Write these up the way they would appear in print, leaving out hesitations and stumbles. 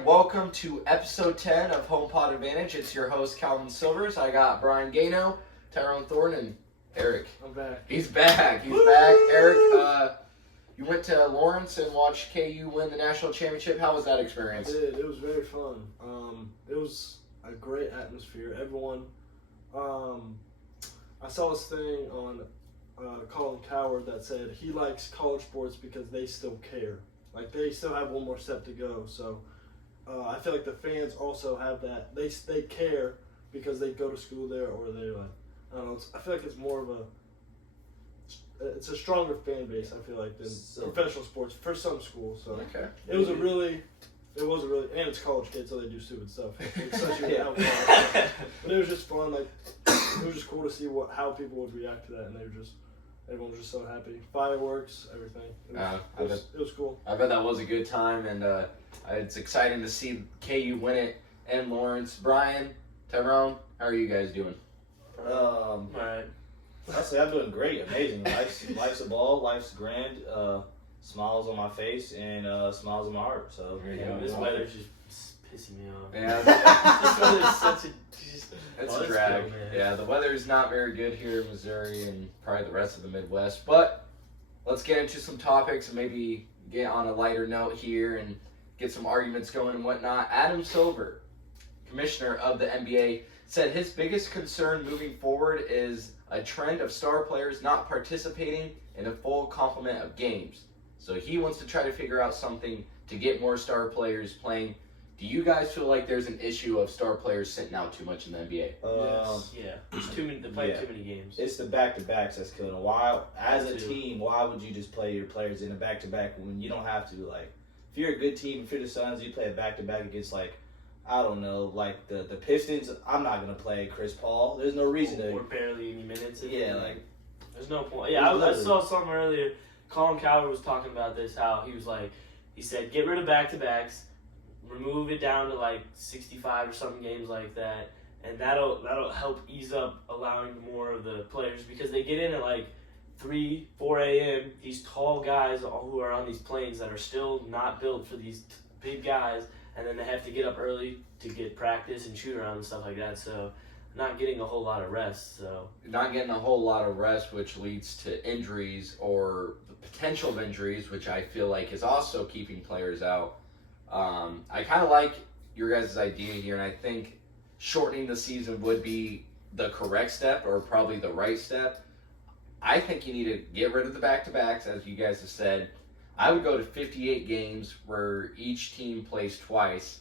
and welcome to episode 10 of HomePod Advantage. It's your host, Calvin Silvers. I got Brian Gano, Tyrone Thorne, and Eric. I'm back. He's back. Eric, you went to Lawrence and watched KU win the national championship. How was that I experience? did. It was very fun. It was a great atmosphere. Everyone, I saw this thing on Colin Coward that said he likes college sports because they still care. Like, they still have one more step to go. So I feel like the fans also have that. They care because they go to school there, or they like, I don't know. I feel like it's more of it's a stronger fan base, I feel like, than professional sports for some schools. So Okay. it was a really, and it's college kids, so they do stupid stuff. Especially with alcohol. But it was just fun. Like, it was just cool to see how people would react to that, and everyone was just so happy. Fireworks, everything. It was cool. I bet that was a good time, and it's exciting to see KU win it and Lawrence. Brian, Tyrone, how are you guys doing? All right. Honestly, I'm doing great. Amazing. Life's a ball. Life's grand. Smiles on my face and smiles on my heart. So There you go. This weather's just pissing me off. Yeah, This weather's such a it's Oh, a it's drag. cool, man. Yeah, the weather's not very good here in Missouri and probably the rest of the Midwest. But let's get into some topics and maybe get on a lighter note here and get some arguments going and whatnot. Adam Silver, commissioner of the NBA, said his biggest concern moving forward is a trend of star players not participating in a full complement of games. So he wants to try to figure out something to get more star players playing. Do you guys feel like there's an issue of star players sitting out too much in the NBA? Yes. Yeah, there's too many. They play Yeah. too many games. it's the back-to-backs that's killing them. Why, as a Too. team, why would you just play your players in a back-to-back when you don't have to? Like, if you're a good team, if you're the Suns, you play a back-to-back against, like, I don't know, like the Pistons. I'm not gonna play Chris Paul. There's no reason or to. barely any minutes. Yeah, like. There's no point. Yeah, I saw something earlier. Colin Coward was talking about this. How he said, get rid of back-to-backs, remove it down to like 65 or something games like that, and that'll help ease up allowing more of the players, because they get in at like 3, 4 a.m. These tall guys who are on these planes that are still not built for these big guys, and then they have to get up early to get practice and shoot around and stuff like that. So not getting a whole lot of rest. So Not getting a whole lot of rest, which leads to injuries or the potential of injuries, which I feel like is also keeping players out. I kind of like your guys' idea here, and I think shortening the season would be the correct step, or probably the right step. I think you need to get rid of the back-to-backs, as you guys have said. I would go to 58 games where each team plays twice.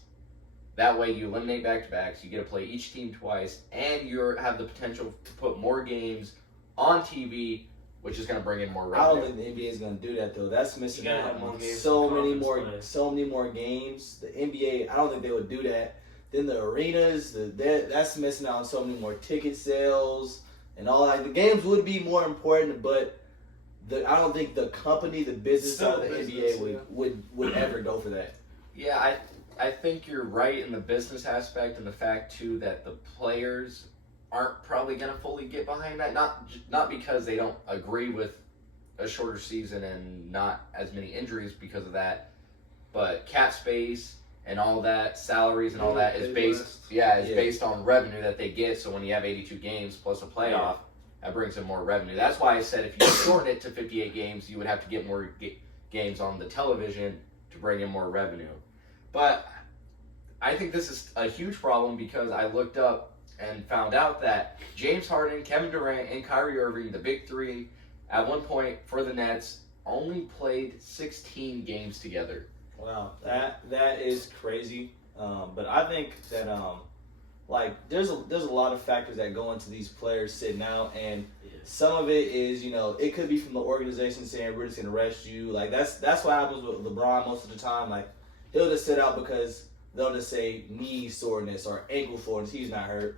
That way you eliminate back-to-backs, you get to play each team twice, and you have the potential to put more games on TV, which is going to bring in more I don't revenue. think the NBA is gonna do that though. That's missing You gotta out have more on games so for many conference more, play. games. The NBA, I don't think they would do that. Then the arenas, that's missing out on so many more ticket sales and all that. The games would be more important, but I don't think the company, the business Still side of the business, NBA would ever go for that. Yeah, I think you're right in the business aspect, and the fact too that the players aren't probably going to fully get behind that. Not because they don't agree with a shorter season and not as many injuries because of that, but cap space and all that, salaries and all that is based based on revenue that they get. So when you have 82 games plus a playoff, that brings in more revenue. That's why I said if you shorten it to 58 games, you would have to get more games on the television to bring in more revenue. But I think this is a huge problem because I looked up and found out that James Harden, Kevin Durant, and Kyrie Irving, the big three, at one point for the Nets, only played 16 games together. Wow, that is crazy. But I think that there's a lot of factors that go into these players sitting out, and some of it is, it could be from the organization saying we're just gonna rest you. Like that's what happens with LeBron most of the time. Like he'll just sit out because they'll just say knee soreness or ankle soreness. He's not hurt.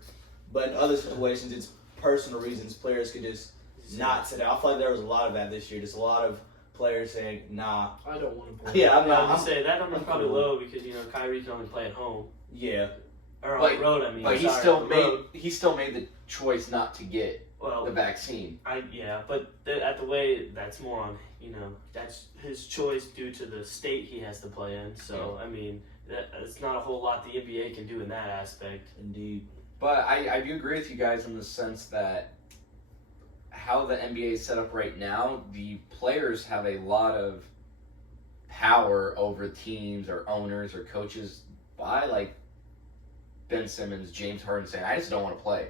But in other situations, it's personal reasons. Players could just not sit out. I feel like there was a lot of that this year. Just a lot of players saying, nah. I don't want to play. Yeah, I'm not. I'm saying that number's probably cool. low because Kyrie can only play at home Yeah. or on But- the road. I mean, But he still made the choice not to get well, the vaccine. but at the way that's more on that's his choice due to the state he has to play in. So I mean, it's not a whole lot the NBA can do in that aspect. Indeed. But I do agree with you guys in the sense that how the NBA is set up right now, the players have a lot of power over teams or owners or coaches by like Ben Simmons, James Harden saying, I just don't want to play.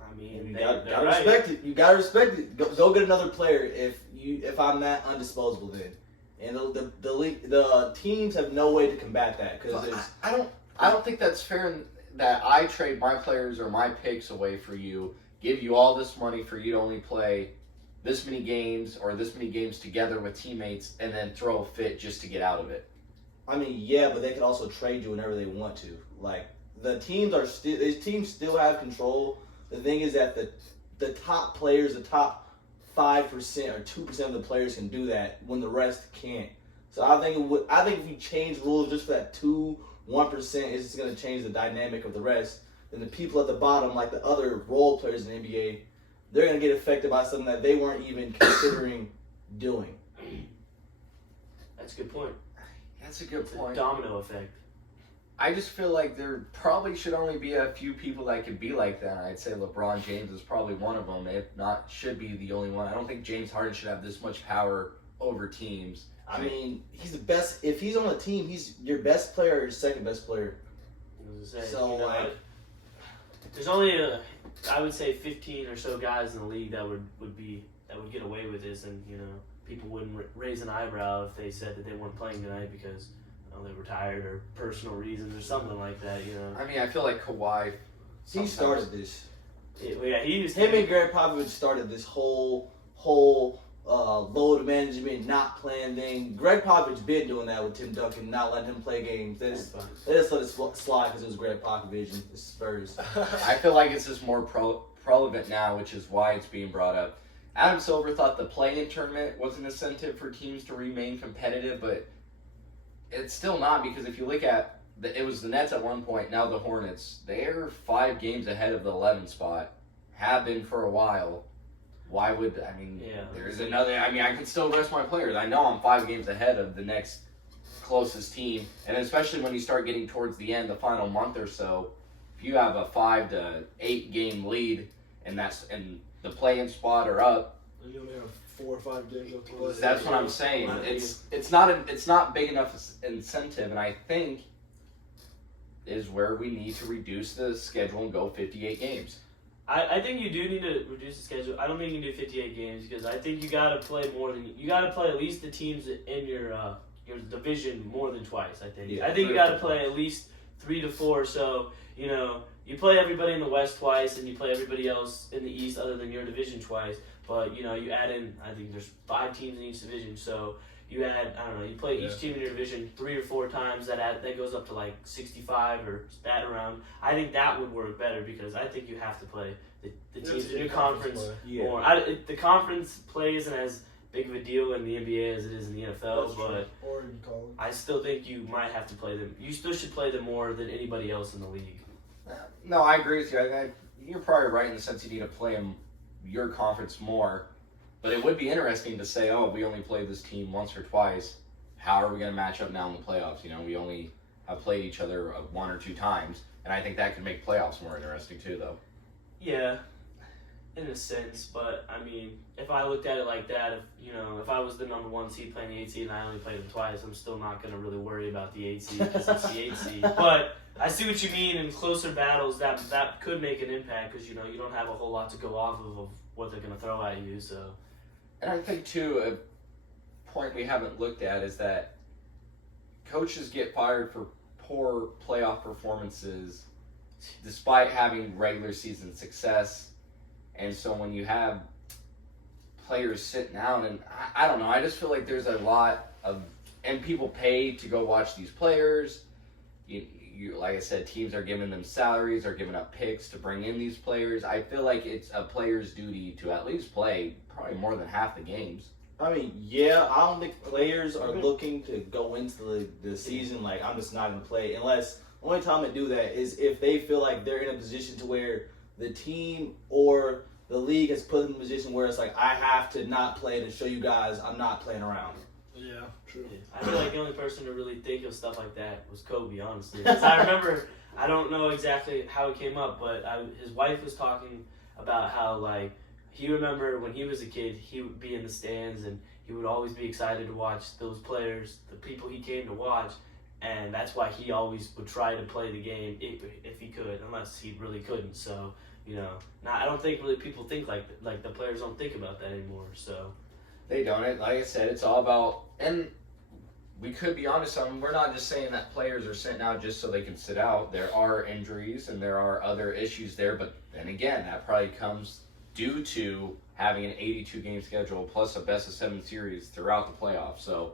I mean, You they're gotta right. respect it. You gotta respect it. Go get another player if I'm that undisposable then. And the league, the teams have no way to combat that because But it's I don't think that's fair that I trade my players or my picks away for you, give you all this money for you to only play this many games or this many games together with teammates and then throw a fit just to get out of it. I mean, yeah, but they could also trade you whenever they want to. Like these teams still have control. The thing is that the top players, the top 5% or 2% of the players can do that when the rest can't. So I think if you change rules just for that 1%, it's just gonna change the dynamic of the rest. Then the people at the bottom, like the other role players in the NBA, they're gonna get affected by something that they weren't even considering doing. That's a good point. That's a good It's a point. domino effect. I just feel like there probably should only be a few people that could be like that. I'd say LeBron James is probably one of them, if not should be the only one. I don't think James Harden should have this much power over teams. I mean, he's the best. If he's on a team, he's your best player or your second best player. As I say, So, like- there's only I would say 15 or so guys in the league that would get away with this, and people wouldn't raise an eyebrow if they said that they weren't playing tonight because they were tired or personal reasons or something like that. I mean, I feel like Kawhi. He started this. Yeah, he was Him and Greg Popovich started this whole load management, not playing thing. Greg Popovich been doing that with Tim Duncan, not letting him play games. They just let it slide because it was Greg Popovich and the Spurs. I feel like it's just more relevant now, which is why it's being brought up. Adam Silver thought the play-in tournament was an incentive for teams to remain competitive, but it's still not, because if you look at it was the Nets at one point, now the Hornets. They're 5 games ahead of the 11th spot, have been for a while. Why would there's another? I mean, I can still rest my players. I know I'm 5 games ahead of the next closest team, and especially when you start getting towards the end, the final month or so, if you have a 5 to 8 game lead, and the play-in spot are up. And you only have 4 or 5 games left to play. That's what I'm saying. It's not big enough incentive, and I think is where we need to reduce the schedule and go 58 games. I think you do need to reduce the schedule. I don't think you can do 58 games because I think you got to play at least the teams in your division more than twice. I think. Yeah, I think you got to play at least 3 to 4. So you play everybody in the West twice and you play everybody else in the East other than your division twice. But you add in, I think there's 5 teams in each division. So you add, you play each team in your division 3 or 4 times. That goes up to like 65 or that around. I think that would work better because I think you have to play the teams in your conference more. The conference play isn't as big of a deal in the NBA as it is in the NFL, but or in college. I still think you might have to play them. You still should play them more than anybody else in the league. No, I agree with you. You're probably right in the sense you need to play them your conference more. But it would be interesting to say, we only played this team once or twice. How are we going to match up now in the playoffs? We only have played each other 1 or 2 times. And I think that could make playoffs more interesting too, though. Yeah, in a sense. But, I mean, if I looked at it like that, if I was the number 1 seed playing the 8 seed and I only played them twice, I'm still not going to really worry about the 8 seed because it's the 8 seed. But I see what you mean. In closer battles, that could make an impact because, you don't have a whole lot to go off of what they're going to throw at you, so... And I think, too, a point we haven't looked at is that coaches get fired for poor playoff performances despite having regular season success. And so when you have players sitting out, and I don't know, I just feel like there's a lot of, and people pay to go watch these players. You like I said, teams are giving them salaries, are giving up picks to bring in these players. I feel like it's a player's duty to at least play probably more than half the games. I mean, yeah, I don't think players are looking to go into the season like, I'm just not going to play. Unless, the only time they do that is if they feel like they're in a position to where the team or the league has put them in a position where it's like, I have to not play to show you guys I'm not playing around. Yeah, true. I feel like the only person to really think of stuff like that was Kobe, honestly. 'Cause I remember, I don't know exactly how it came up, but his wife was talking about how, like, he remembered when he was a kid, he would be in the stands and he would always be excited to watch those players, the people he came to watch, and that's why he always would try to play the game if he could, unless he really couldn't. So, now I don't think really people think like the players don't think about that anymore. So. They don't. Like I said, it's all about, and we could be honest. We're not just saying that players are sent out just so they can sit out. There are injuries and there are other issues there, but then again, that probably comes due to having an 82 game schedule plus a best of 7 series throughout the playoffs. So,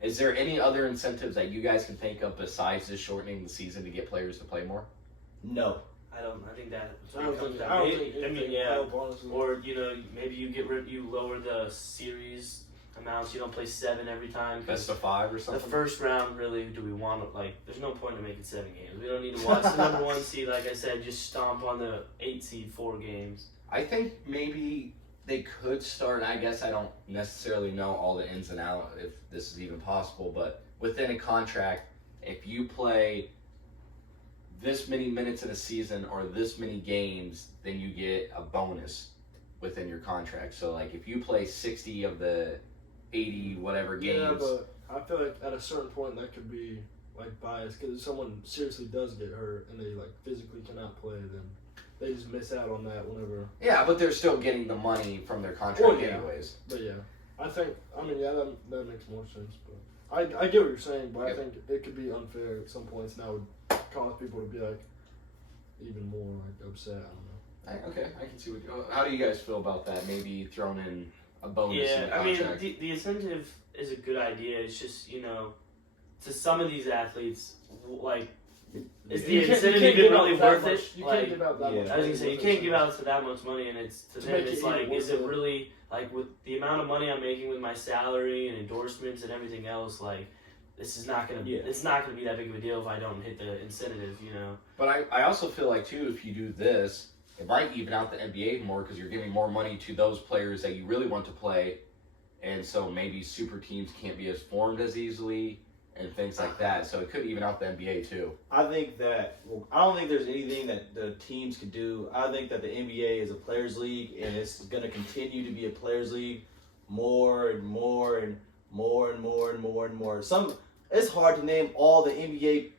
is there any other incentives that you guys can think of besides just shortening the season to get players to play more? No. I think that. I don't think I mean, yeah. help, honestly. Or maybe you lower the series amounts. You don't play 7 every time. Best of 5 or The something? first round, really, do we want to there's no point in making 7 games. We don't need to watch the number 1 seed, like I said, just stomp on the 8 seed 4 games. I think maybe they could start. I guess I don't necessarily know all the ins and outs if this is even possible, but within a contract, if you play this many minutes in a season or this many games, then you get a bonus within your contract. So, like, if you play 60 of the 80 whatever games. Yeah, but I feel like at a certain point that could be like biased because if someone seriously does get hurt and they like physically cannot play, then they just miss out on that whenever. Yeah, but they're still getting the money from their contract Well, yeah. anyways. But yeah, that makes more sense. But I get what you're saying, but Yep. I think it could be unfair at some points. And that would cause people to be like even more like upset. I don't know. Okay, I can see how do you guys feel about that? Maybe thrown in a bonus in the Yeah, I mean, contract. the incentive is a good idea. It's just, to some of these athletes, like, is the incentive even really worth it? You Like, can't give out that yeah. much. I was gonna say, you can't give out to that much money, and it's to To them, make it it's even like, is worth it it. really, like, with the amount of money I'm making with my salary and endorsements and everything else, like, this is not gonna, Yeah. it's not gonna be that big of a deal if I don't hit the incentive. But I also feel like, too, if you do this, it might even out the NBA more because you're giving more money to those players that you really want to play. And so maybe super teams can't be as formed as easily and things like that. So it could even out the NBA, too. I think that I don't think there's anything that the teams could do. I think that the NBA is a players' league, and it's going to continue to be a players' league more and more and more and more and more and more. It's hard to name all the NBA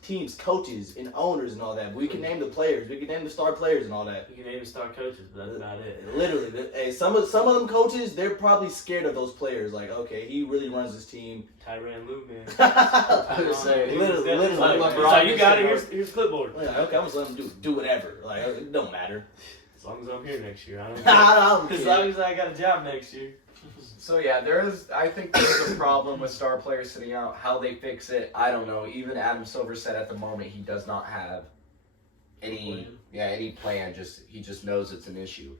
teams, coaches, and owners and all that. But we can name the players. We can name the star players and all that. You can name star coaches, but that's about it. Literally, hey, some of them coaches, they're probably scared of those players. Like, okay, he really runs his team. Tyrann Lue, man. I was saying, Literally, Like, LeBron so you just got said, it. Here's clipboard. Yeah, okay, I'm just letting him do whatever. Like, it don't matter. As long as I'm here next year, I don't I don't care. As care. long as I got a job next year. So yeah, I think there's a problem with star players sitting out. How they fix it, I don't know. Even Adam Silver said at the moment he does not have any plan. He just knows it's an issue.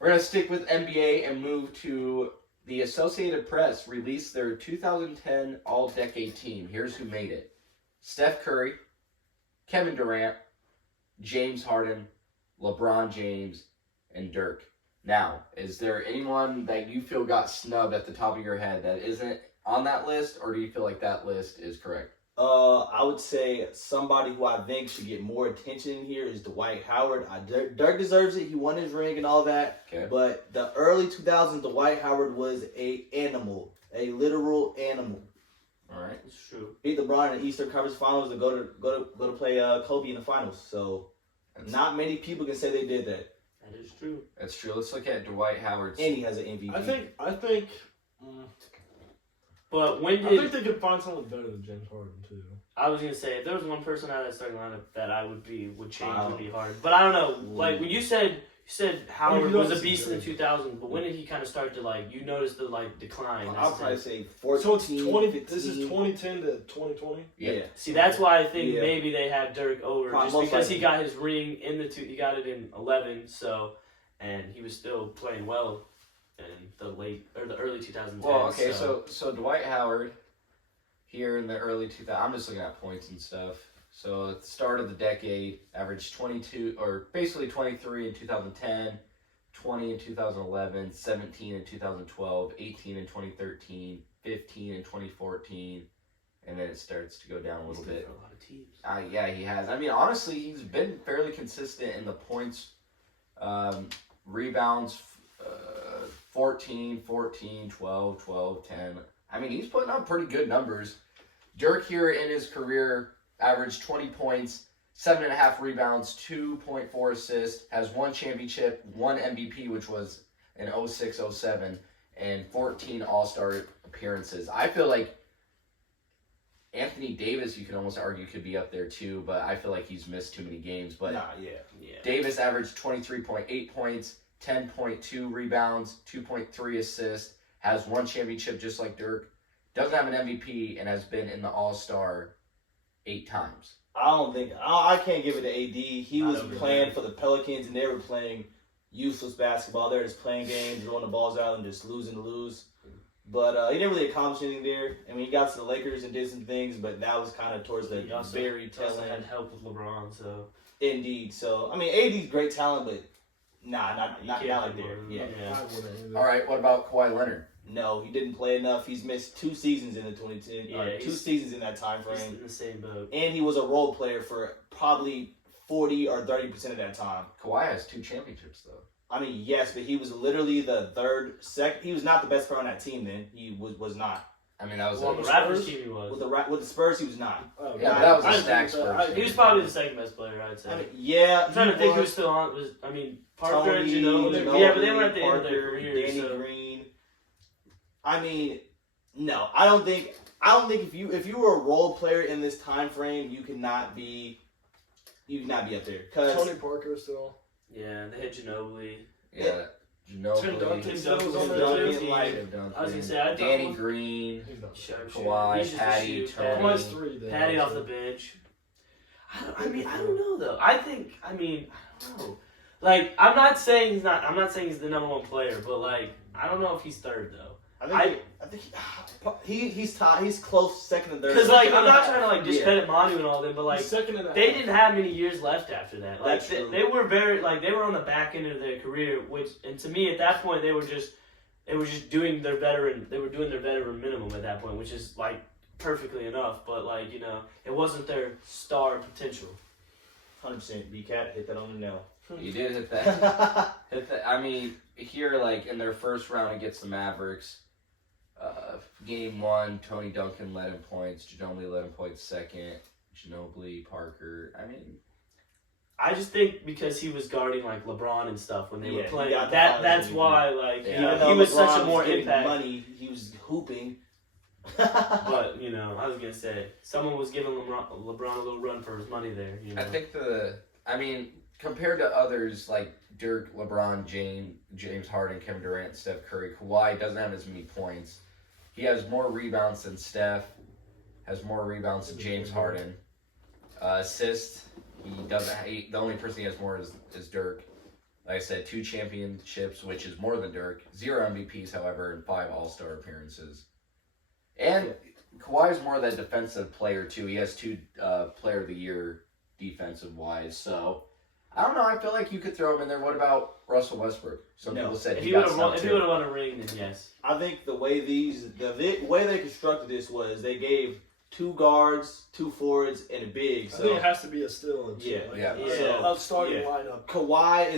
We're gonna stick with NBA and move to the Associated Press released their 2010 All-Decade team. Here's who made it: Steph Curry, Kevin Durant, James Harden, LeBron James, and Dirk. Now, is there anyone that you feel got snubbed at the top of your head that isn't on that list, or do you feel like that list is correct? I would say somebody who I think should get more attention here is Dwight Howard. Dirk deserves it. He won his ring and all that. Okay. But the early 2000s, Dwight Howard was a literal animal. All right. It's true. Beat LeBron in the Eastern Conference Finals to go to play Kobe in the finals. So not many people can say they did that. That is true. That's true. Let's look at Dwight Howard's. And he has an MVP. I think But when I did think they could find someone better than James Harden too. I was gonna say if there was one person out of that starting lineup that I would change would be Harden. But I don't know. Like when you said Howard you was a don't beast in the see 2000s, but when did he kind of start to you notice the decline? I'll probably say 14, So it's 20. 15. This is 2010 to 2020. Yeah. See, that's why I think Yeah. maybe they had Dirk over Probably, just most because likely. he got his ring in he got it in 11, and he was still playing well in the early 2010s. Well, okay, so Dwight Howard here in the early 2000s. I'm just looking at points and stuff. So at the start of the decade, averaged 22 or basically 23 in 2010. 20 in 2011, 17 in 2012, 18 in 2013, 2015 and 2014, and then it starts to go down a little He's good bit. for a lot of teams. Yeah, he has. I mean, honestly, he's been fairly consistent in the points, rebounds, 14, 14, 12, 12, 10. I mean, he's putting up pretty good numbers. Dirk here in his career averaged 20 points, 7.5 rebounds, 2.4 assists, has 1 championship, 1 MVP, which was in 06-07, and 14 All-Star appearances. I feel like Anthony Davis, you can almost argue, could be up there too, but I feel like he's missed too many games. But Yeah. Davis averaged 23.8 points, 10.2 rebounds, 2.3 assists, has 1 championship just like Dirk, doesn't have an MVP, and has been in the All-Star 8 times. I can't give it to AD. He I was don't playing agree. for the Pelicans, and they were playing useless basketball. They're just playing games, throwing the balls out, and just losing to lose. But he didn't really accomplish anything there. I mean, he got to the Lakers and did some things, but that was kind of towards the He also very tail also end. had help with LeBron, so Indeed. So, I mean, AD's great talent, but not you like can't there. blame Yeah. him. I wouldn't either. All right, what about Kawhi Leonard? No, he didn't play enough. He's missed 2 seasons in the 2010, Yeah, 2 he's- seasons in that time He's frame. in the same boat. And he was a role player for probably 40 or 30% of that time. Kawhi has 2 championships, though. I mean, yes, but he was literally the second. He was not the best player on that team then. He was not. I mean, that was Well, on the the Raptors Spurs? team he was. With the Spurs, he was not. Oh, Yeah, but that was I a agree stack with that. Spurs I- team. He was probably the second best player, I'd say. I mean, yeah. I'm trying to he think who was. was still on. I mean, Parker Tony, and Ginobili. Yeah, but they were at the end of their Parker, career. Danny So. Green. I mean, no, I don't think if you were a role player in this time frame, you cannot be up there. Cause Tony Parker still. Yeah, they had Ginobili. Yeah, Tim Ginobili, Duncan Tim still was on Duncan, there Duncan, too. like, Tim Duncan, I was gonna say, I thought Danny one- Green, He's not. Sharpshooter. Kawhi, He's just a Patty, shoot. Tony. Kawhi's 3 then. Patty off so. the bench. I don't know though. I don't know. Like, I'm not saying he's the number 1 player, but like, I don't know if he's third though. I think he's close second and third. Because like, I'm not trying to like discredit Manu and all them, but like, He's second in the they half. didn't have many years left after that. Like, That's true. they were very they were on the back end of their career, and to me at that point they were just doing their veteran minimum at that point, which is like perfectly enough. But like, you know, it wasn't their star potential. 100%. B-Cat hit that on the nail. You did hit that. I mean, here, like, in their first round against the Mavericks, game 1, Tony Duncan led in points, Ginobili led in points second, Ginobili, Parker. I mean, I just think because he was guarding like LeBron and stuff when they were Yeah, he playing, got the that's finals why like Yeah. you Even know, though he was such LeBron a more getting impact. money, he was hooping. But you know, I was gonna say someone was giving LeBron a little run for his money there. You know, I think compared to others like Dirk, LeBron, James Harden, Kevin Durant, Steph Curry, Kawhi doesn't have as many points. He has more rebounds than Steph, has more rebounds than James Harden. Assists, the only person he has more is Dirk. Like I said, 2 championships, which is more than Dirk. 0 MVPs, however, and 5 All-Star appearances. And Kawhi's more that defensive player too. He has 2 Player of the Year defensive wise. So I don't know. I feel like you could throw him in there. What about Russell Westbrook? Some No. people said if he he would got have snubbed if he too. would have won a ring, then yes. I think the way they constructed this was they gave 2 guards, 2 forwards, and a big. I So think it has to be a steal. And Yeah, like, yeah. Yeah. A starting Yeah. lineup. Kawhi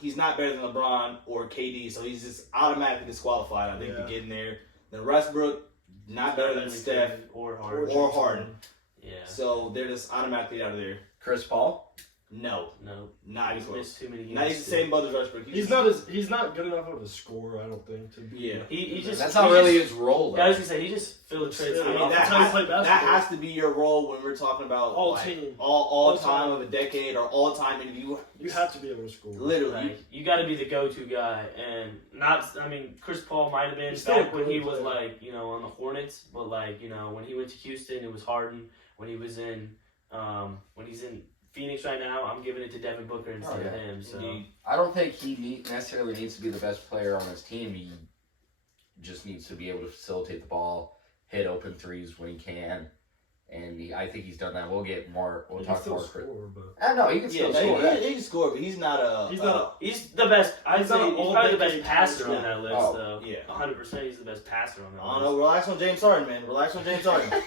he's not better than LeBron or KD, so he's just automatically disqualified, I think, Yeah. to get in there. Then Westbrook, not better than Steph or Harden. or Harden. Yeah. So they're just automatically out of there. Chris Paul. No, No. not even He's close. missed too many games. Not even the same boat as Westbrook. He's not good enough of a scorer, I don't think, to be. Yeah. He just. That's he not really just- his role, Yeah, I was though. gonna say he just filtrates. I I mean, mean, that's how you play that basketball. has to be your role when we're talking about All like, team. all time of a decade or all time in you. You have to be able to score. Literally. Like, you got to be the go-to guy, and Chris Paul might have been He's still back a when he good was player. like, you know, on the Hornets, but like, you know, when he went to Houston, it was Harden. When he was in, when he's in Phoenix right now, I'm giving it to Devin Booker instead of him. So Indeed. I don't think he necessarily needs to be the best player on his team. He just needs to be able to facilitate the ball, hit open threes when he can, and I think he's done that. We'll get more. We'll He can talk still more. score, but I know he can Yeah, still score. Yeah. he can score, but he's not a. he's not. He's the best. I'd He's say not an he's probably the best all-decade passer on talent. that list, Oh, though. yeah. 100%. He's the best passer on that I don't list. know. Relax on James Harden, man. Relax on James Harden.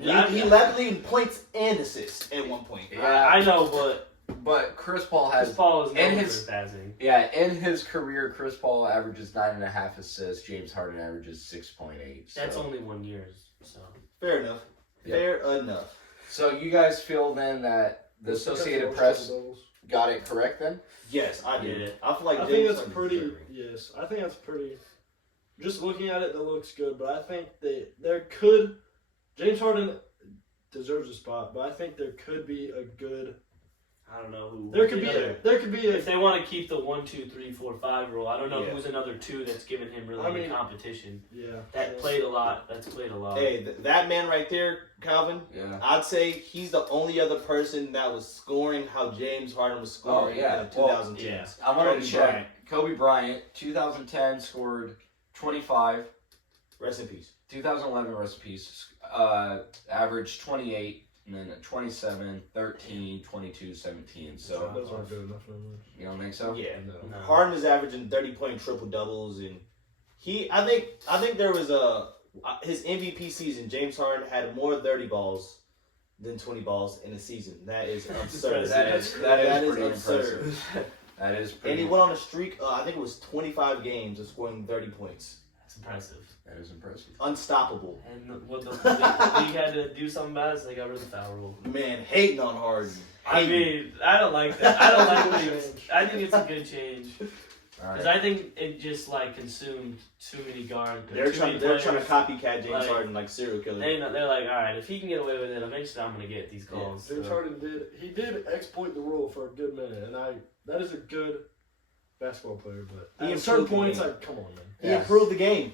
Yeah, he led the league in points and assists at one point. Yeah. I know, but Chris Paul Chris has. Paul is known and for his- his passing. Yeah, in his career, Chris Paul averages 9.5 assists. James Harden averages 6.8. So. That's only 1 year, so. Fair enough. Yeah. Fair enough. So you guys feel then that the Associated Press got it correct then? Yes, I do. Yeah. I feel like I James think that's Harden pretty. deserving. Yes, I think that's pretty. Just looking at it, that looks good. But I think there could. James Harden deserves a spot, but I think there could be a good. I don't know who. There could be. another- There could be a. If they want to keep the 1, 2, 3, 4, 5 rule, I don't know Yeah. who's another 2 that's given him really I good mean- competition. Yeah. That played a lot. That's played a lot. Hey, that man right there, Calvin, Yeah. I'd say he's the only other person that was scoring how James Harden was scoring yeah. in the Well, 2010s. I wanted Kobe to check. Bryant. Kobe Bryant, 2010 scored 25. Rest in peace. 2011 recipes averaged 28, and then 27, 13, 22, 17. So those aren't good enough numbers. you don't think so? Yeah. No. Harden is averaging 30-point triple doubles, and I think there was his MVP season. James Harden had more 30 balls than 20 balls in a season. That is absurd. That is pretty absurd. impressive. That is And pretty. he went on a streak. I think it was 25 games of scoring 30 points. That's impressive. That is impressive. Unstoppable. And what the league had to do something about it, so they got rid of the foul rule. Man, hating on Harden. I Hating. mean, I don't like that. I don't like Good things. change. I think it's a good change. All Because right. I think it just, like, consumed too many guards. They're trying to copycat James Like, Harden like serial killer. They're like, all right, if he can get away with it, eventually I'm going to get these calls. James so. Harden did exploit the rule for a good minute, and that is a good basketball player. But He at certain improved the points, game. like, come on, man. He Yeah. improved the game.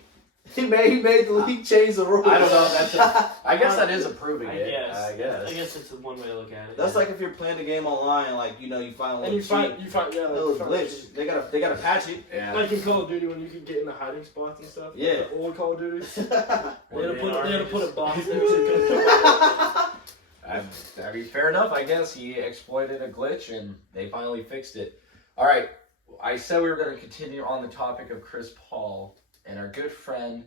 He made the league change the rules. I don't know. I guess that is approving I it. guess. I guess. I guess it's one way to look at it. That's like if you're playing the game online, like you find a And you little find, cheat, yeah, a like, little you find glitch. They gotta patch it. Yeah. like in Call of Duty when you can get in the hiding spots and stuff. Yeah. The old Call of Duty. They Well, had to put a box there. I mean, fair enough. I guess he exploited a glitch, and they finally fixed it. All right. I said we were going to continue on the topic of Chris Paul, and our good friend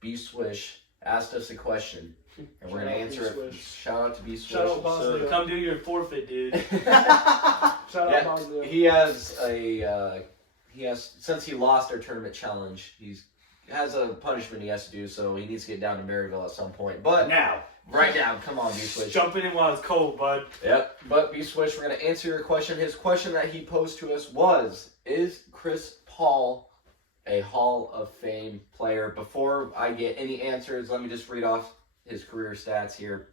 B Swish asked us a question, and we're going to Shout out answer B. it. Swish. Shout out to B Swish. Shout out Bosnia. Come do your forfeit, dude. Shout out Yeah, Bosnia. he has since he lost our tournament challenge, he has a punishment he has to do, so he needs to get down to Maryville at some point. But Now, right now, come on, B Swish. Jumping in while it's cold, bud. Yep, but B Swish, we're going to answer your question. His question that he posed to us was, is Chris Paul a Hall of Fame player? Before I get any answers, let me just read off his career stats here.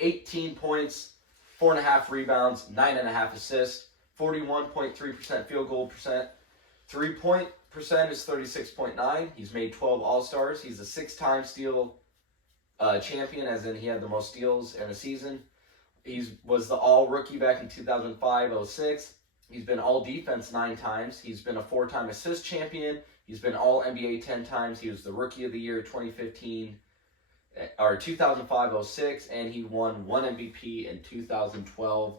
18 points, 4.5 rebounds, 9.5 assists, 41.3% field goal percent, 3-point percent is 36.9. He's made 12 All-Stars. He's a 6-time steal champion, as in he had the most steals in a season. He was the All-Rookie back in 2005-06. He's been All-Defense 9 times. He's been a 4-time assist champion. He's been All-NBA 10 times. He was the Rookie of the Year 2015 or 2005-06, and he won 1 MVP in 2012.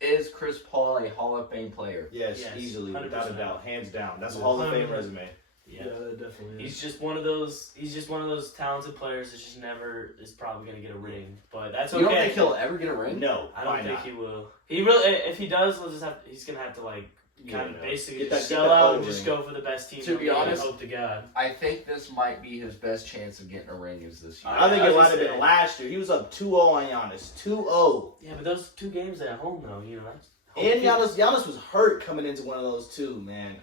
Is Chris Paul a Hall of Fame player? yes, Yes, easily, without a 100%. doubt, hands down. That's a Yeah. Hall of Fame resume. Yeah, Yeah. that definitely is. He's just one of those. He's just one of those talented players that just never is probably gonna get a ring. But that's okay. You don't think he'll ever get a ring? No, I don't why think not? he will. He really. If he does, we'll just have. He's gonna have to like kind of Yeah. basically Get that- just get sell that out whole and just ring. go for the best team. To in be the league and honest- hope to God. I think this might be his best chance of getting a ring is this year. I think I it was might gonna have been say- last year. He was up 2-0 on Giannis. 2-0. Yeah, but those 2 games at home though, that's. And Giannis was hurt coming into one of those too, man.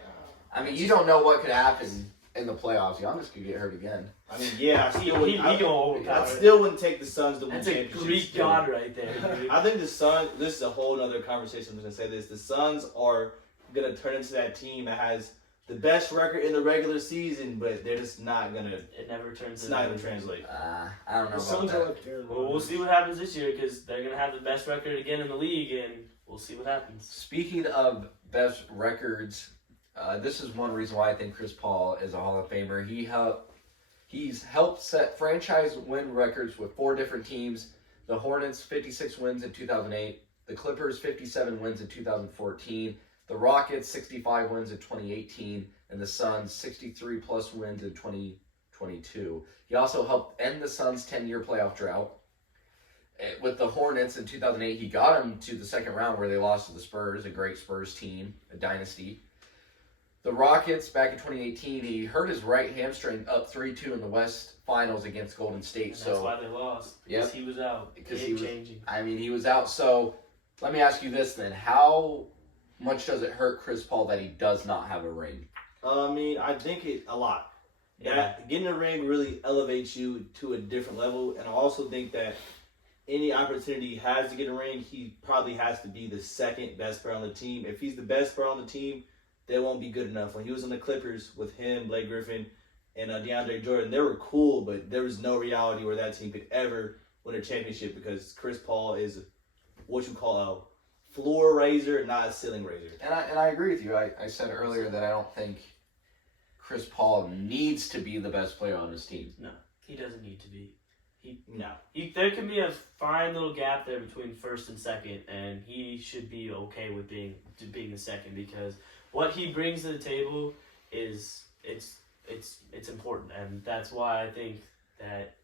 I mean, you don't know what could happen in the playoffs. Giannis could get hurt again. I mean, yeah, I He still wouldn't, gonna overpower. I still wouldn't take the Suns to win That's a championships. Greek still. god right there, dude. I think the Suns, this is a whole other conversation, I'm just going to say this. The Suns are going to turn into that team that has the best record in the regular season, but they're just not going to, It never turns. it's not going to translate. I don't know The about Suns that. are like Aaron Well, we'll Rodgers. see what happens this year because they're gonna have the best record again in the league, and we'll see what happens. Speaking of best records, this is one reason why I think Chris Paul is a Hall of Famer. He's helped set franchise win records with 4 different teams. The Hornets, 56 wins in 2008. The Clippers, 57 wins in 2014. The Rockets, 65 wins in 2018. And the Suns, 63-plus wins in 2022. He also helped end the Suns' 10-year playoff drought. With the Hornets in 2008, he got them to the second round where they lost to the Spurs, a great Spurs team, a dynasty. The Rockets, back in 2018, he hurt his right hamstring up 3-2 in the West Finals against Golden State. And that's why they lost. Because he was out. Because Game-changing. he was out. So let me ask you this then. How much does it hurt Chris Paul that he does not have a ring? I mean, I think a lot. Yeah. That getting a ring really elevates you to a different level, and I also think that any opportunity he has to get a ring, he probably has to be the second best player on the team. If he's the best player on the team, they won't be good enough. When he was in the Clippers with him, Blake Griffin, and DeAndre Jordan, they were cool, but there was no reality where that team could ever win a championship because Chris Paul is what you call a floor raiser, not a ceiling raiser. And I agree with you. I said earlier that I don't think Chris Paul needs to be the best player on his team. No, he doesn't need to be. No. There can be a fine little gap there between first and second, and he should be okay with being the second because what he brings to the table is it's important, and that's why I think that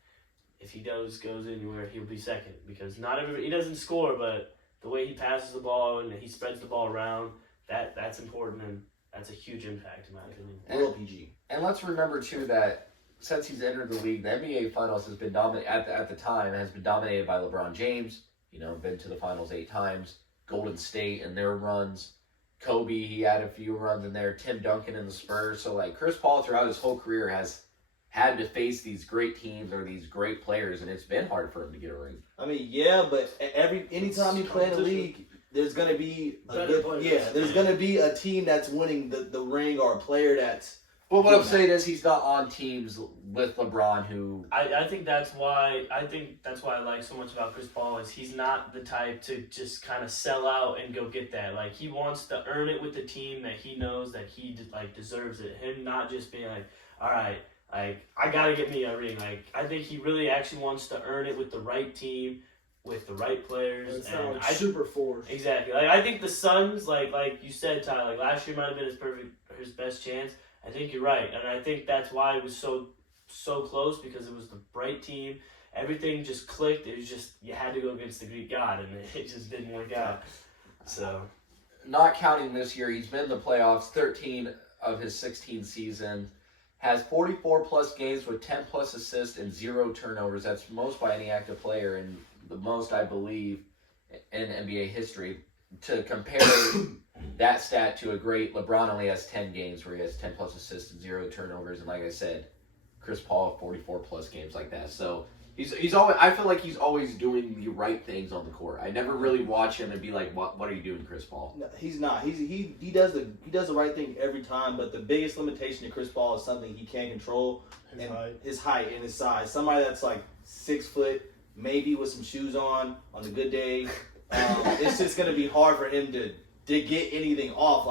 if he goes anywhere, he'll be second because he doesn't score, but the way he passes the ball and he spreads the ball around, that's important, and that's a huge impact in my opinion. World PG. And let's remember too that since he's entered the league, the NBA Finals has been dominated at the time has been dominated by LeBron James. Been to the Finals 8 times. Golden State and their runs. Kobe, he had a few runs in there. Tim Duncan in the Spurs. So Chris Paul throughout his whole career has had to face these great teams or these great players, and it's been hard for him to get a ring. I mean, yeah, but anytime you play in the league, there's gonna be there's gonna be a team that's winning the ring or a player that's. Well, what I'm saying is he's not on teams with LeBron who. I think that's why I like so much about Chris Paul is he's not the type to just kind of sell out and go get that. He wants to earn it with the team that he knows that he deserves it. Him not just being all right, I gotta get me a ring. I think he really actually wants to earn it with the right team, with the right players. It's not super forced. Exactly. I think the Suns, like you said, Ty, last year might have been his best chance. I think you're right, and I think that's why it was so close because it was the right team. Everything just clicked. It was just you had to go against the Greek god, and it just didn't work out. So, not counting this year, he's been in the playoffs 13 of his 16 seasons. Has 44-plus games with 10-plus assists and 0 turnovers. That's most by any active player and the most, I believe, in NBA history. To compare that stat to a great LeBron only has 10 games where he has 10-plus assists and 0 turnovers. And like I said, Chris Paul 44-plus games like that. So he's always. I feel like he's always doing the right things on the court. I never really watch him and be like, "What are you doing, Chris Paul?" No, he's not. He does the right thing every time. But the biggest limitation to Chris Paul is something he can't control. His height and his size. Somebody that's 6 foot, maybe with some shoes on a good day. It's just gonna be hard for him to get anything off.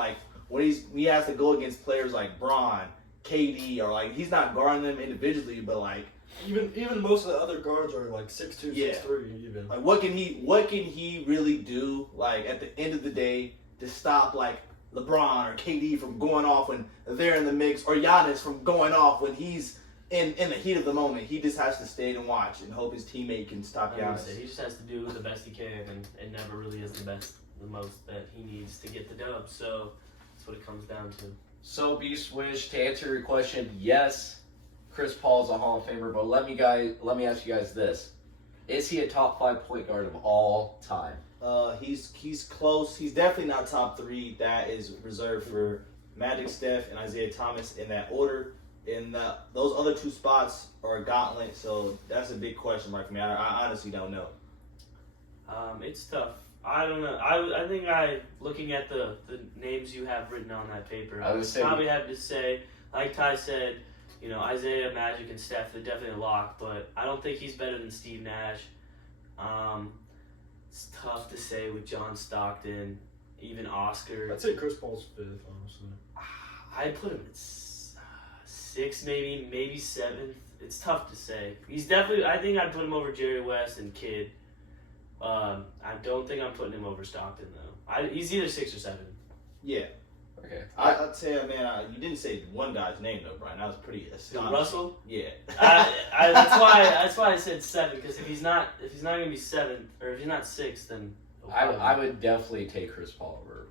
When he has to go against players like Bron, KD, or he's not guarding them individually, but even most of the other guards are 6'2", Yeah. 6'3", even. what can he really do at the end of the day to stop LeBron or KD from going off when they're in the mix, or Giannis from going off when he's in the heat of the moment? He just has to stay and watch and hope his teammate can stop Giannis. he just has to do the best he can, and never really is the most that he needs to get the dub. So that's what it comes down to. So, B-Swish, to answer your question, yes, Chris Paul's a Hall of Famer, but let me ask you guys this. Is he a top 5 point guard of all time? He's close. He's definitely not top 3. That is reserved for Magic, Steph, and Isaiah Thomas in that order. And those other 2 spots are a gauntlet, so that's a big question mark for me. I honestly don't know. It's tough. I don't know. I think looking at the names you have written on that paper, I would probably have to say, like Ty said, Isaiah, Magic, and Steph, they're definitely a lock, but I don't think he's better than Steve Nash. It's tough to say with John Stockton, even Oscar. I'd say Chris Paul's 5th, honestly. I'd put him at 6th, maybe 7th. it's tough to say. He's definitely. I think I'd put him over Jerry West and Kidd. I don't think I'm putting him over Stockton though. He's either 6 or 7. Yeah. Okay. I'd say, man, you didn't say one guy's name though, Brian. That was pretty astonishing. Russell. Yeah. That's why I said 7 because if he's not gonna be 7 or if he's not 6, then I would definitely take Chris Paul over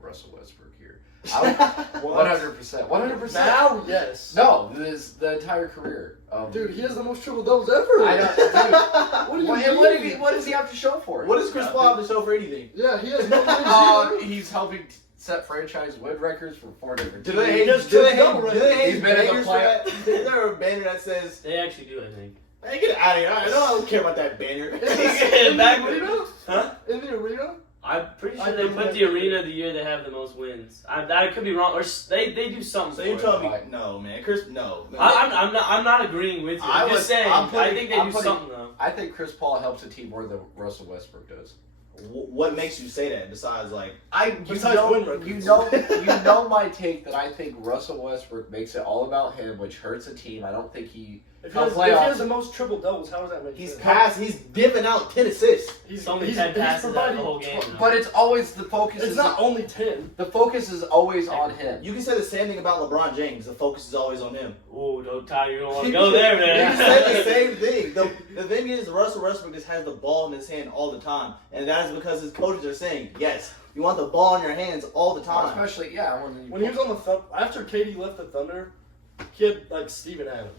Russell Westbrook here. I would 100%. 100%. Now, yes. No, this the entire career. Dude, he has the most triple doubles ever. I know, dude. What do you mean? What does he have to show for it? What does Chris Paul have to show for anything? Yeah, he has no rings. He's helping set franchise win records for 4 different Do teams. they hate He's been in the banners for play- that? Is there a banner that says, they actually do. I think. hey, get out of here. I don't care about that banner. In the Back- arena? Huh? In the arena? I'm pretty sure I they think put that- the arena the year they have the most wins. I could be wrong, or they do something. So you for told it. me, no, man. Chris, no. Man. I'm not agreeing with you. I'm just saying. I think they do putting- something though. I think Chris Paul helps a team more than Russell Westbrook does. What makes you say that besides, like, Besides win records. you know my take that I think Russell Westbrook makes it all about him, which hurts a team. I don't think he. If he has the most triple doubles, how does that make sense? he's giving out 10 assists. It's only 10 passes out the whole game. But it's always the focus. It's not only 10. The focus is always on him. You can say the same thing about LeBron James. The focus is always on him. Oh, don't Ty, you don't want to go there, You man. can say the same thing. The thing is, Russell Westbrook just has the ball in his hand all the time. And that is because his coaches are saying, yes, you want the ball in your hands all the time. Especially, yeah. When he was on the after KD left the Thunder, he had like Steven Adams.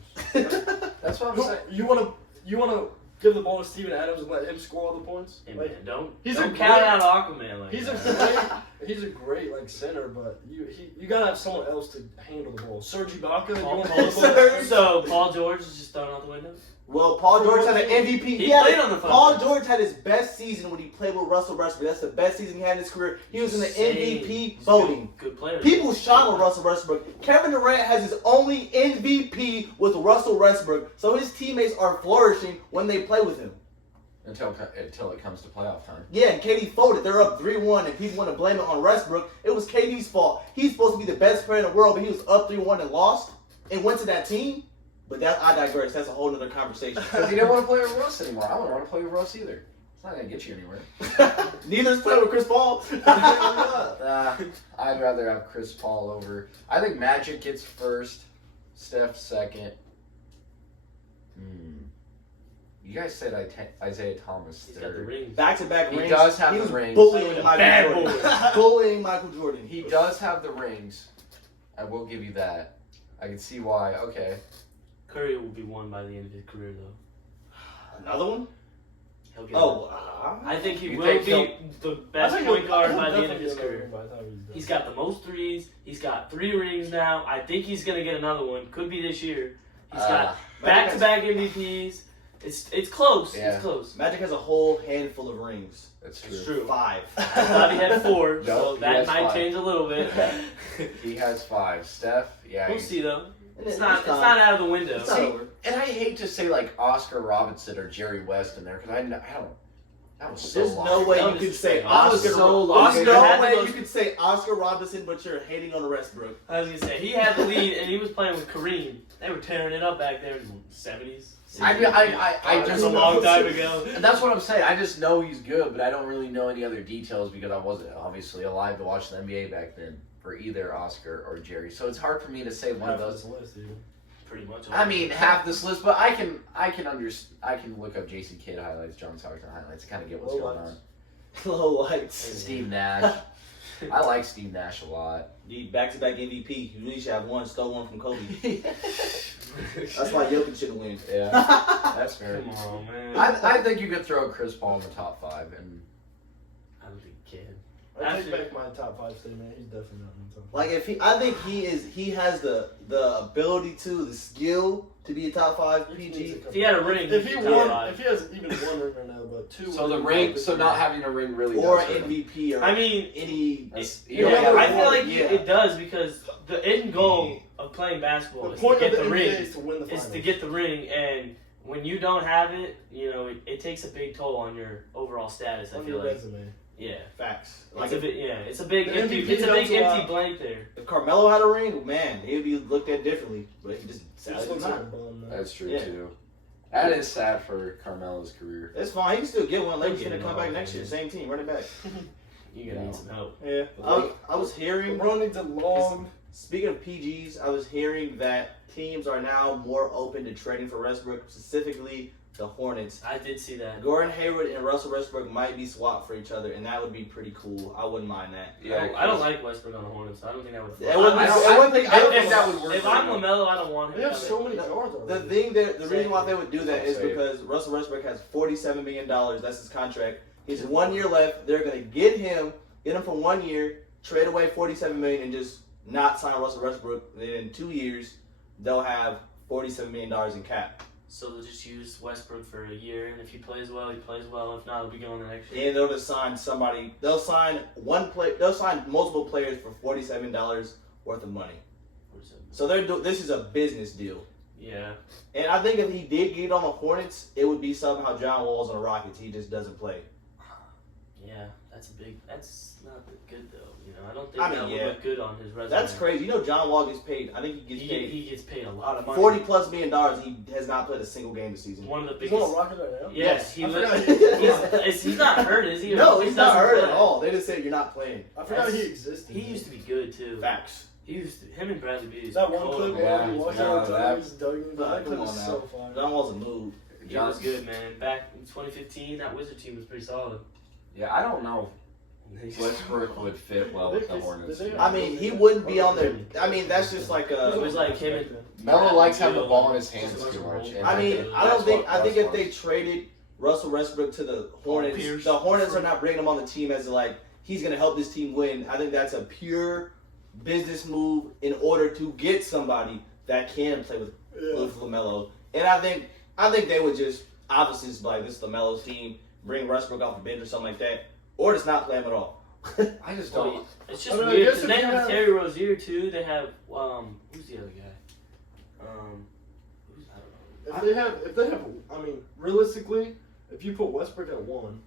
That's what I'm saying. You want to give the ball to Steven Adams and let him score all the points? Hey, Like, man, don't he's don't a count great- out Aquaman like he's a that. great like center, but you gotta have someone else to handle the ball. Serge Ibaka, you Paul, want Paul, to so Paul George is just thrown out the window. Well, Paul George had an MVP. He had- played on the Thunder. Paul George had his best season when he played with Russell Westbrook. That's the best season he had in his career. He was in the MVP He's a voting. Good player. People shot on Russell Westbrook. Kevin Durant has his only MVP with Russell Westbrook, so his teammates are flourishing when they play with him. Until it comes to playoff time. Yeah, and KD folded. They're up 3-1, and people want to blame it on Westbrook. It was KD's fault. He's supposed to be the best player in the world, but he was up 3-1 and lost and went to that team. But I digress. That's a whole other conversation. Because he didn't want to play with Russ anymore. I don't want to play with Russ either. It's not going to get you anywhere. Neither's playing with Chris Paul. I'd rather have Chris Paul over. I think Magic gets first, Steph second. You guys said Isaiah Thomas He's got the third. rings. Back-to-back He rings. does have he the was rings. bullying Bad Michael Jordan. Bullying Michael Jordan. He does have the rings. I will give you that. I can see why. Okay. Curry will be one by the end of his career, though. Another one? He'll get Oh, I think he You will think be the best point guard by the end of his career. He's He's got the most threes. He's got 3 rings now. I think he's gonna get another one. Could be this year. He's got back-to-back MVPs. It's close. Yeah. It's close. Magic has a whole handful of rings. That's It's true. true. 5. I thought he had 4, so No, he that has might 5. change a little bit. He has 5. Steph, yeah. We'll see though. It's It's not not- out of the window. It's not See, over. And I hate to say like Oscar Robinson or Jerry West in there because I don't. That was so There's long no ago. way That you was could say that was Oscar. so long There's ago. no Had the way most- you could say Oscar Robinson, but you're hating on Westbrook. I was gonna say he had the lead and he was playing with Kareem. They were tearing it up back there in the 70s. I Just just a long time ago. That's what I'm saying. I just know he's good, but I don't really know any other details because I wasn't obviously alive to watch the NBA back then for either Oscar or Jerry. So it's hard for me to say one of those. Pretty much. I mean, half this list, but I can look up Jason Kidd highlights, John Stockton highlights, to kind of get what's going on. Low lights. Steve Nash. I like Steve Nash a lot. Need back-to-back MVP. You really should have one. Stole one from Kobe. That's why Jokic shouldn't win. Yeah, that's fair. Come on, man. I think you could throw Chris Paul in the top 5, and I don't think he can. I take back my top 5 statement. He's definitely not in the top 5. Like I think he has the ability the skill to be a top 5 PG. If he had a ring, if he he'd be top won, 5. if he has even one ring right now, but 2. so the ring, so not having a ring really Or does hurt him. MVP or I mean, any. That's- yeah, yeah, I feel like yeah. it does because the end goal of playing basketball The is point to of get the the NBA ring. is to win the finals. Is to get the ring, and when you don't have it, it takes a big toll on your overall status. I on feel your like. resume. Yeah. Facts. It's a bit, it's a big The empty, MVP it's a big helps a empty lot. blank there. If Carmelo had a ring, man, he'd be looked at differently. But he just He sadly just looks not. like a bum now. That's true Yeah. too. That is sad for Carmelo's career. It's fine. He can still get one. Lakers He'll gonna get come one. back next year. Same team, run it back. You're gonna need some help. Yeah. I was hearing. LeBron needs a long. Speaking of PGs, I was hearing that teams are now more open to trading for Westbrook, specifically the Hornets. I did see that. Gordon Hayward and Russell Westbrook might be swapped for each other, and that would be pretty cool. I wouldn't mind that. I don't like Westbrook on the Hornets. I don't think that would. It wouldn't- I don't think that would work. If I'm LaMelo, I don't want him. They have coming. so many guards The already. thing that the reason why they would do that is Save. because Russell Westbrook has $47 million. That's his contract. He's 1 year left. They're gonna get him for 1 year, trade away $47 million, and just not sign Russell Westbrook. Then in 2 years, they'll have $47 million in cap. So they'll just use Westbrook for a year, and if he plays well, he plays well. If not, he'll be going the next year. And they'll just sign somebody. They'll sign They'll sign multiple players for $47 worth of money. So this is a business deal. Yeah. And I think if he did get on the Hornets, it would be somehow John Wall's on the Rockets. He just doesn't play. Yeah, that's not good though. You know, I don't think I mean, that yeah. would look good on his resume. That's crazy. You know, John Wall gets paid. I think he gets paid He gets paid a lot of money. $40+ million. He has not played a single game this season. One of the He's on biggest. a rocket right now. Yes, he I li- forgot he's not hurt, is he? Or No, he he's not doesn't hurt at play? all. They just said you're not playing. I forgot he existed. He used to be good too. Facts. Him and Bradley Beal. That one clip Yeah, where he walked yeah, out the that- time, he's dug in. Nah, That clip come is on so fire. John Wall's a move. He was good, man. Back in 2015, that Wizard team was pretty solid. Yeah, I don't know. Westbrook would fit well with the Did Hornets. they- I mean, he wouldn't be on there. I mean, that's just like It a. was like him and Melo likes having the ball in his Just hands a bunch too of much. roll. and I mean, I that's don't think. what I think Russ if they wants. traded Russell Westbrook to the Hornets, Pierce. the Hornets are not bringing him on the team as like he's going to help this team win. I think that's a pure business move in order to get somebody that can play with LaMelo. And I think they would just obviously just be like, this is LaMelo's team, bring Westbrook off the bench or something like that, or just not play him at all. I just don't. It's just I mean, I weird guess because if they you have have- Terry Rozier too. They have who's the other guy? Who's I don't know. If they have, I mean, realistically, if you put Westbrook at 1,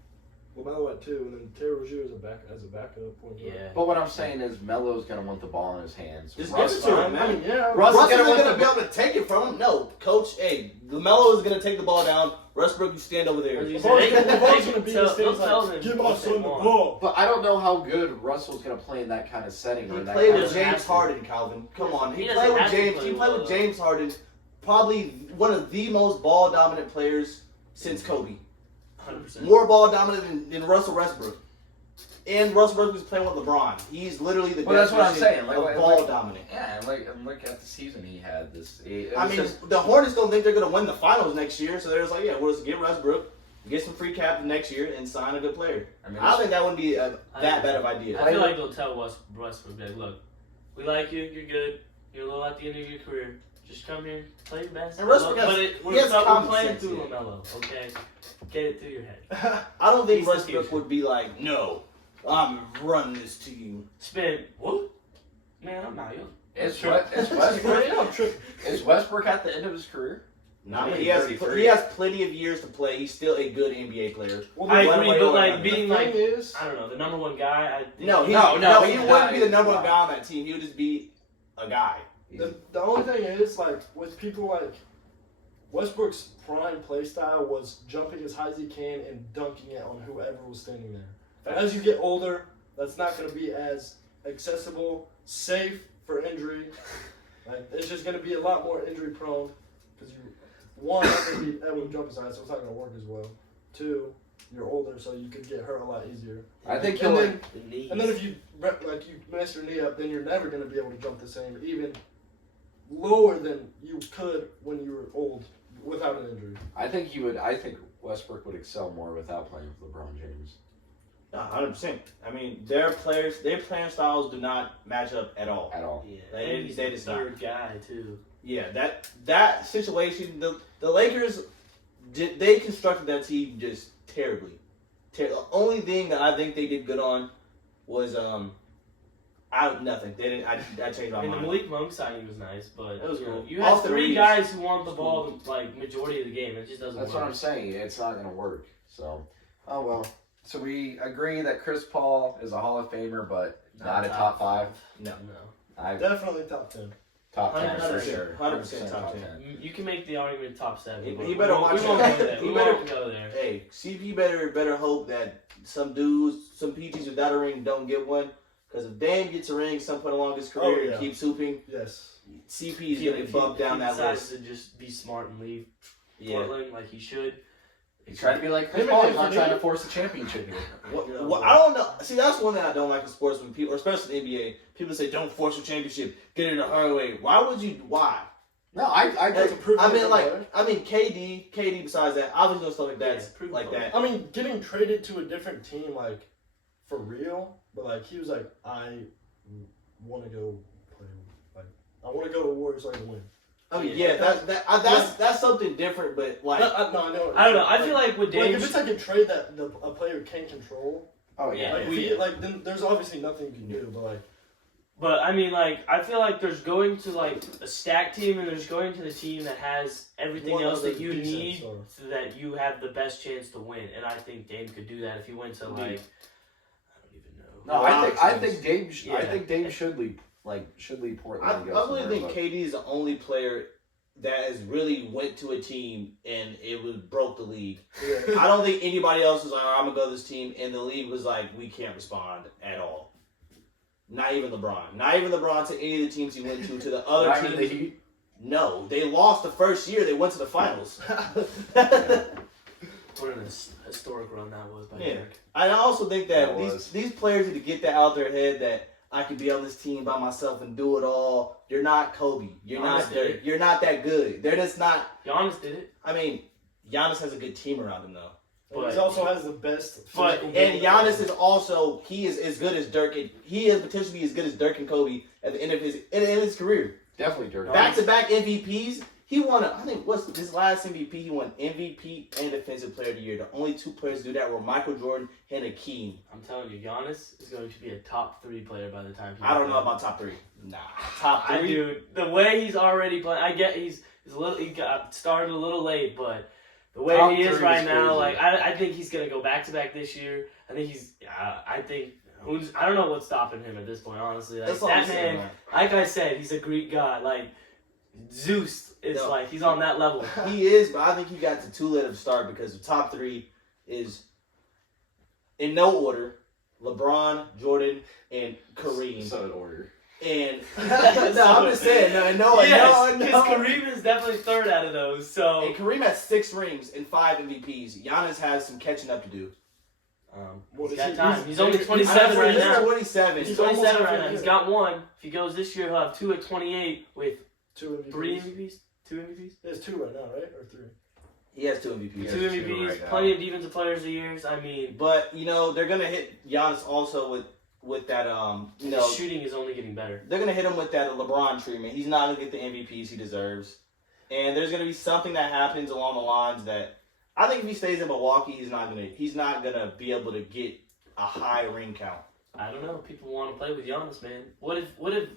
LaMelo at 2, and then Terry Rozier as a backup point guard. Yeah. But what I'm saying is Melo's gonna want the ball in his hands. Just Russ give it to fine. him, man. I mean, yeah. Russ Russ is gonna isn't want going to the be able to take it from him. No, coach. Hey, LaMelo is going to take the ball down. Westbrook, you stand over there. They- LeBron's they gonna can be tell- his they'll things tell like, them give my what they son the want. ball. But I don't know how good Russell's gonna play in that kind of setting. He or in that played kind with of doesn't James have to. Harden, Calvin. Come on, He he doesn't played with have to James. play He played with well. James Harden, probably one of the most ball dominant players since Kobe. 100%. More ball dominant than Russell Westbrook. And Russell Westbrook is playing with LeBron. He's literally the Well, that's what I'm definition saying, like, of like- ball like- dominant. Yeah, and look at the season he had. I mean, the Hornets don't think they're going to win the finals next year, so they're just like, yeah, we'll just get Westbrook, get some free cap next year, and sign a good player. I don't think that wouldn't be that bad of idea. I feel like they'll tell Westbrook, like, look, we like you, you're good, you're a little at the end of your career. Just come here, play your best. And Westbrook has- but he we're has common playing sense, through yeah. LaMelo, okay? Get it through your head. I don't think He's the Westbrook future. would be like, no, I'm running this team. Spin, what? Man, I'm not young. is Westbrook I'm tripping. is Westbrook at the end of his career? No, Yeah, he has 33. he has plenty of years to play. He's still a good NBA player. Well, I One agree, way but or like another. being the like, thing is, I don't know, the number one guy. I think No, he No, he he's wouldn't not. be the number He's one not. guy on that team. He would just be a guy. the only thing is, like, with people like Westbrook's prime play style was jumping as high as he can and dunking it on whoever was standing there. As you get older, that's not going to be as accessible, safe for injury. Like, it's just going to be a lot more injury prone because one, not gonna be able to jump as high, so it's not going to work as well. Two, you're older, so you could get hurt a lot easier. I think And he'll. then, the knees. and then if you mess your knee up, then you're never going to be able to jump the same, even lower than you could when you were old without an injury. I think he would. I think Westbrook would excel more without playing with LeBron James. 100%. I mean, their players, their playing styles do not match up at all. At all. Yeah, They- and he's they the just not. third guy too. Yeah, that situation, the Lakers, they constructed that team just terribly. The only thing that I think they did good on was nothing. They didn't. I changed my I mean, the mind. Malik Monk signing was nice, but That was you know, cool. you have Austin three Reeves. guys who want the ball like majority of the game. It just doesn't That's work. what I'm saying. It's not going to work. So, oh well. So we agree that Chris Paul is a Hall of Famer, but not a top 5. No. I Definitely top 10. top 10 for 100%. sure. 100% top 10. You can make the argument top 7. He but better we watch won't it. go there. He We better- won't go there. Hey, CP better hope that some dudes, some PGs without a ring don't get one. Because if Dame gets a ring some point along his career Oh, yeah. and keeps hooping, Yes. CP is going to get bumped down that decides list. to just be smart and leave Yeah. Portland like he should. He's trying to be like Chris Him Paul. and He's not Anthony. trying to force a championship here. I don't know. See, that's one thing I don't like in sports when people, or especially in the NBA, people say don't force a championship, get it the hard way. Why would you? Why? No, I That's a proof I of mean, the like, player. I mean, KD. Besides that, obviously doing stuff like that, Yeah, proof like of- that. I mean, getting traded to a different team, like, for real, but, like, he was like, I want to go play, like, I want to go to Warriors so I can win. I mean, yeah, that's something different, but like, No, I know. I don't know. I feel like with Like, Dame, if it's like a trade that a player can't control, Oh yeah. like, if he, like, then there's obviously nothing you can do, but, like, but I mean, like, I feel like there's going to like a stacked team, and there's going to the team that has everything one else other that you decent need star. so that you have the best chance to win. And I think Dame could do that if he went to like, I don't even know. No, I think Dame. Yeah. I think Dame should leave Portland. I and go really somewhere, think but- KD is the only player that has really went to a team and it was broke the league. yeah. I don't think anybody else was like, I'm gonna go to this team, and the league was like, we can't respond at all. Not even LeBron. Not even LeBron to any of the teams he went to the other Not even the teams. Heat. No, they lost the first year. They went to the finals. What an historic run that was by Yeah. Eric. I also think that That was. these players need to get that out their head that I can be on this team by myself and do it all. You're not Kobe. You're Giannis not did Dirk. it. You're not that good. They're just not. Giannis did it. I mean, Giannis has a good team around him though. He also has the best. But- physical And build. Giannis is also he is as good as Dirk. And he is potentially as good as Dirk and Kobe at the end of his career. Definitely Dirk. Back-to-back MVPs. He won. I think what's his last MVP? He won MVP and Defensive Player of the Year. The only two players to do that were Michael Jordan and Hakeem. I'm telling you, Giannis is going to be a top 3 player by the time. I don't know about top 3. Nah, top 3. I do. The way he's already playing, I get he's a little. He got started a little late, but the way Top he is 3 right is now, crazy. like I think he's gonna go back to back this year. I think he's. I think. I don't know what's stopping him at this point. Honestly, like That's all I'm that saying, man. man. Like I said, he's a Greek god. Like Zeus is No. like he's on that level. He is, but I think he got to too late of a start because the top 3 is in no order: LeBron, Jordan, and Kareem. So in order. And no, I'm just saying, no, Yes, because Kareem is definitely third out of those. So And Kareem has 6 rings and 5 MVPs. Giannis has some catching up to do. What he's is got he- time. he's- He's only he's 27 right He's now. 27. He's almost 27 right halfway now. He's there. got 1. If he goes this year, he'll have 2 at 28 with 2 MVPs. 3 MVPs. 2 MVPs. He has 2 right now, right? Or 3? He has 2 MVPs. He has 2 two MVPs. right now. Plenty of defensive players of the years. I mean, But they're gonna hit Giannis also with that his shooting is only getting better. they're gonna hit him with that LeBron treatment. He's not gonna get the MVPs he deserves, and there's gonna be something that happens along the lines that I think if he stays in Milwaukee, he's not gonna be able to get a high ring count. I don't know. People want to play with Giannis, man. What if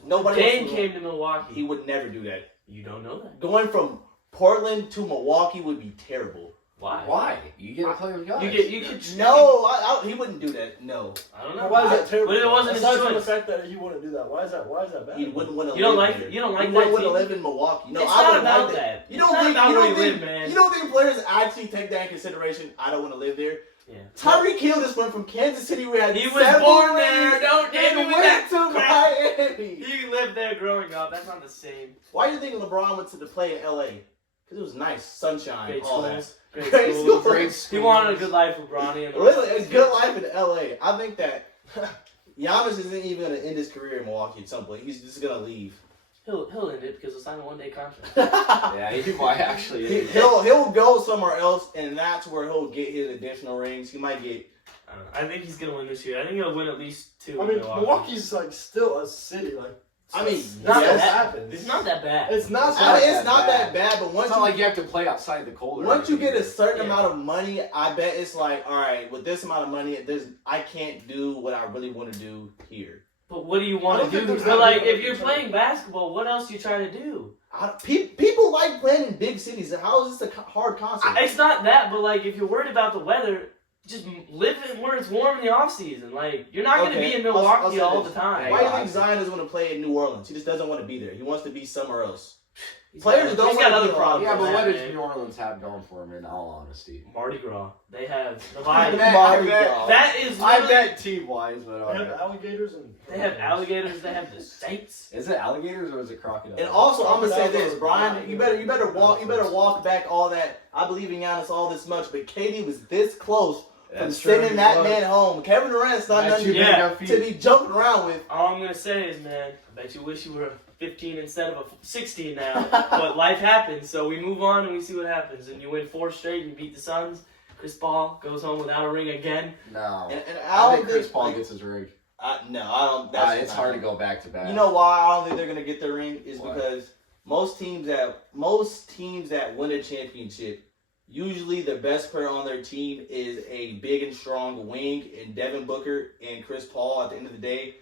Nobody Dame wants to- came to Milwaukee? He would never do that. You don't know that. Going from Portland to Milwaukee would be terrible. Why? You get to play with guys. You could. No, he wouldn't do that. No, I don't know. Why is that terrible? What if it wasn't his Aside from the choice? fact that he wouldn't do that, why is that bad? he wouldn't want to. You don't live like there. you don't like He that wouldn't want to team? live in Milwaukee. No, It's I not wouldn't about like that. You It's don't not think about you where don't you think live, man. you don't think players actually take that in consideration? I don't want to live there. Yeah. Tyreek Hill just went from Kansas City, where he He had was 7 born there. rings, Don't get and me with went that to crap. Miami. He lived there growing up. That's not the same. Why do you think LeBron went to the play in LA? Because it was nice, sunshine, Great all schools. that. Great schools. Great He schools. wanted a good life with Bronny. And Really, a good life in LA. I think that Giannis isn't even going to end his career in Milwaukee at some point. He's just going to leave. He'll end it because he'll sign a 1-day contract. Yeah, he might actually. He'll go somewhere else, and that's where he'll get his additional rings. He might get. I don't know. I think he's gonna win this year. I think he'll win at least 2. I in mean, Milwaukee. Milwaukee's like still a city. Like, I mean, it's Not yes. that- happens. It's not that bad. It's not. I mean, that it's not that bad, but It's once not like you have to play outside the cold. or once you anything. get a certain Yeah. amount of money, I bet it's like, all right, with this amount of money, I can't do what I really want to do here. But what do you I want don't to think do? there's But that like, many if you're other playing basketball, what else are you trying to do? People like playing in big cities. How is this a hard concept? It's not that, but like, if you're worried about the weather, just live in where it's warm in the off season. Like you're not going to Okay, be in I'll Milwaukee say all this. the time. Why do you think Zion doesn't want to play in New Orleans? He just doesn't want to be there. He wants to be somewhere else. He's Players got, don't he's wanna got be other on- problems. Yeah, but than what that, does man. New Orleans have going for him? In all honesty, Mardi Gras. They have the I vibe. bet- Mardi bet- Gras. That is I literally. bet team-wise, but They have alligators and They have alligators. They have the Saints. Is it alligators or is it crocodiles? And also, I'm gonna say this, Crocodiles Brian. are- You better walk back all that. I believe in Giannis all this much, but KD was this close from That's true, sending he that was. man home. Kevin Durant's not That nothing you to, Yeah. big up to feet. be jumping around with. All I'm gonna say is, man, I bet you wish you were 15 instead of a 16 now. But life happens, so we move on and we see what happens. And you win 4 straight, and you beat the Suns. Chris Paul goes home without a ring again. No. And I I don't think Chris think Paul like, gets his ring. no, I don't. That's It's not hard to happening. go back to back. You know why I don't think they're gonna get the ring is Why? because most teams that win a championship, usually the best player on their team is a big and strong wing, and Devin Booker and Chris Paul. At the end of the day,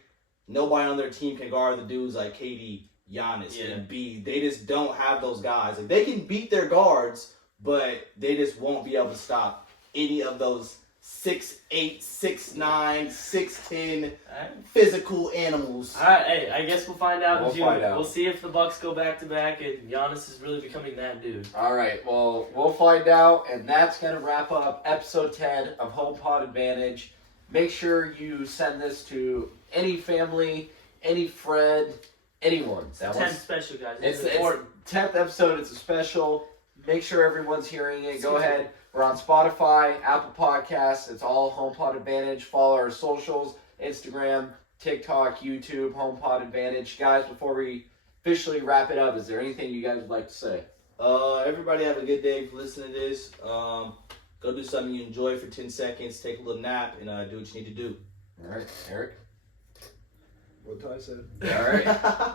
nobody on their team can guard the dudes like KD, Giannis, Yeah. and B. They just don't have those guys. Like, they can beat their guards, but they just won't be able to stop any of those 6'8", 6'9", 6'10" physical animals. All right, hey, I guess we'll find out in We'll June. find out. We'll see if the Bucks go back to back and Giannis is really becoming that dude. All right, well, we'll find out, and that's going to wrap up episode 10 of Home Pod Advantage. Make sure you send this to any family, any friend, anyone. That 10 wants- special guys. It's It's important. 10th episode. It's a special. Make sure everyone's hearing it. Go ahead. We're on Spotify, Apple Podcasts. It's all HomePod Advantage. Follow our socials, Instagram, TikTok, YouTube, HomePod Advantage. Guys, before we officially wrap it up, is there anything you guys would like to say? Everybody have a good day for listening to this. Go do something you enjoy for 10 seconds, take a little nap, and do what you need to do. All right, Eric. What Ty said. All right,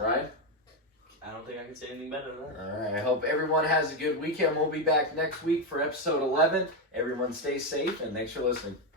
Ryan. I don't think I can say anything better than that. All right. I hope everyone has a good weekend. We'll be back next week for episode 11. Everyone stay safe, and thanks for listening.